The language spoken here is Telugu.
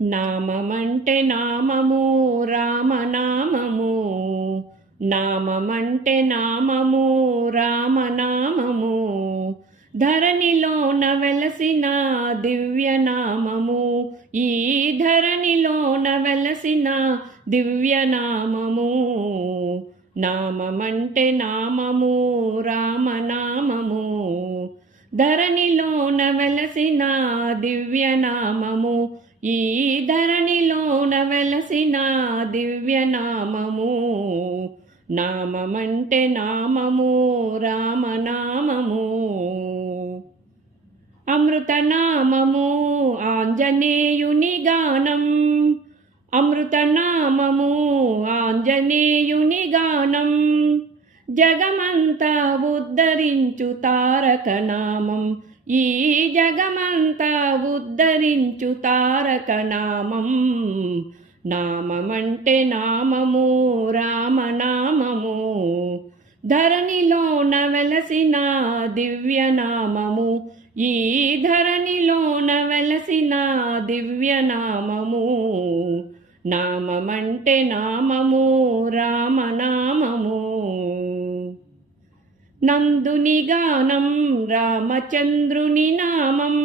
నామమంటే నామము రామనామము, నామమంటే నామము రామనామము, ధరణిలోన వెలసిన దివ్యనామము, ఈ ధరణిలోన వెలసిన దివ్యనామము. నామమంటే నామము రామనామము, ధరణిలోన వెలసిన దివ్యనామము, ఈ ధరణిలోన వెలసిన దివ్యనామము. నామమంటే నామము రామనామము. అమృతనామము ఆంజనేయుని గానం, అమృతనామము ఆంజనేయుని గానం, జగమంతా ఉద్ధరించు తారక నామం, ఈ జగమంతా ఉద్ధరించు తారక నామం. నామమంటే నామము రామనామము, ధరణిలోన వెలసిన దివ్యనామము, ఈ ధరణిలోన వెలసిన దివ్యనామము. నామమంటే నామము రామనామము. నందుని గానం రామచంద్రుని నామం,